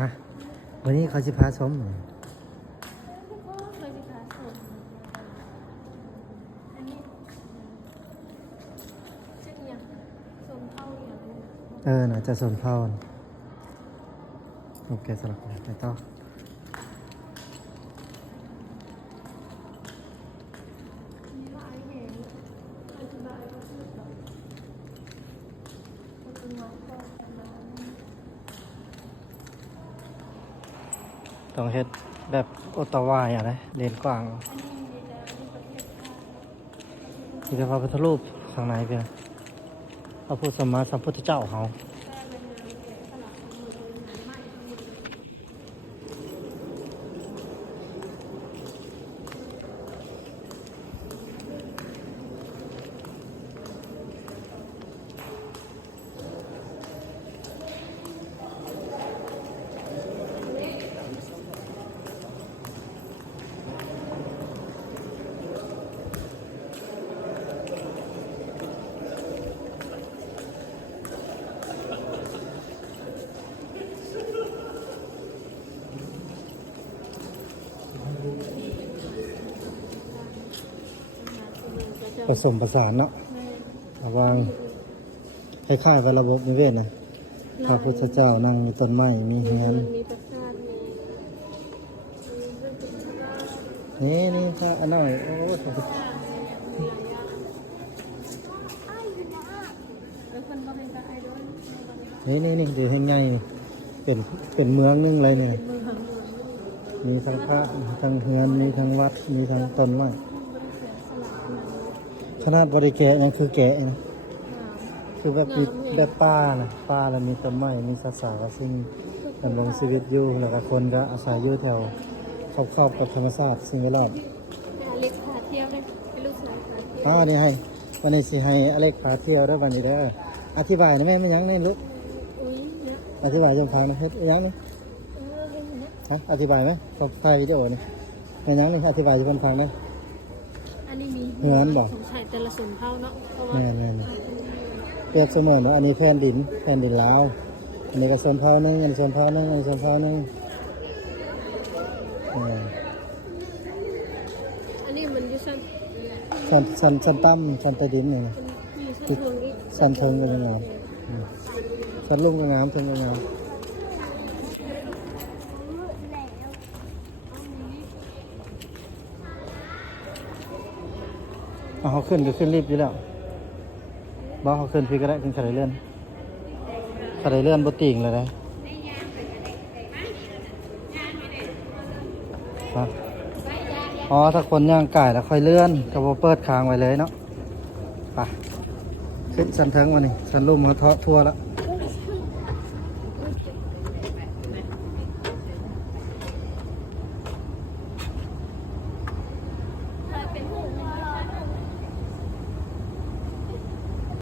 นะวันนี้เขาจะพาชมน่าจะสมเท่าโอเคสลับไปต่อต้องเฮ็ดแบบโอตาวาอย่างไรเลนกว้างที่เป็นพระพุทธรูปข้างในเป็นพระพุทธสมมาสัมพุทธเจ้าเขาผสมประสานเนาะระวังคล้ายๆกับระบบนิเวศนะพระพุทธเจ้านั่งในต้นไม้มีเฮือนนี่พระอันน้อยโอ้นี่เดี๋ยวให้ง่ายเป็นเมืองนึงเลยเนี่ยมีทั้งพระทั้งเฮือนมีทั้งวัดมีทั้งต้นไม้ขนาดบริแกะยังคือแกะนะคือแบบป่านะป่าแล้วมีต้นไม้มีสัตว์สาวสิ่งดำรงชีวิตอยู่แล้วก็คนก็อาศัยอยู่แถวครอบกับธรรมชาติสิ่งแวดล้อมเล็กพาเที่ยวได้เป็นลูกสาวพาเที่ยวนี่ให้วันนี้สิให้อเล็กพาเที่ยวได้วันนี้ได้อธิบายนะแม่ไม่ยังนี่ลูกอธิบายจงฟังนะเฮ็ดยังนี่ฮะอธิบายไหมก็ไฟวิดีโอนี่ไม่ยังนี่อธิบายจงฟังนะอันนี้มีเงินบอกของใส่แต่ละส่วนเท่าเนาะแม่เปรียบเสมือนว่าอันนี้แผ่นดินลาวอันนี้ก็ส่วนเผานึงอันส่วนเผานึงอันส่วนเผานึงอันนี้มันอยู่ชั้นต่ำชั้นใต้ดินเนี่ยชั้นเทิงก็ยังไงชั้นลุ่มก็งามเทิงก็งามเขาขึ้นก็ขึ้นรีบอยู่แล้วบอกเขาขึ้นพี่ก็ได้ขึ้นขัดเลื่อนบนติ่งเลยนะถ้าคนย่างไก่แล้วค่อยเลื่อนก็บ่เปิดค้างไว้เลยเนาะไปขึ้นชั้นเทิงวันนี้ชั้นลุ่มเขาทั่วแล้ว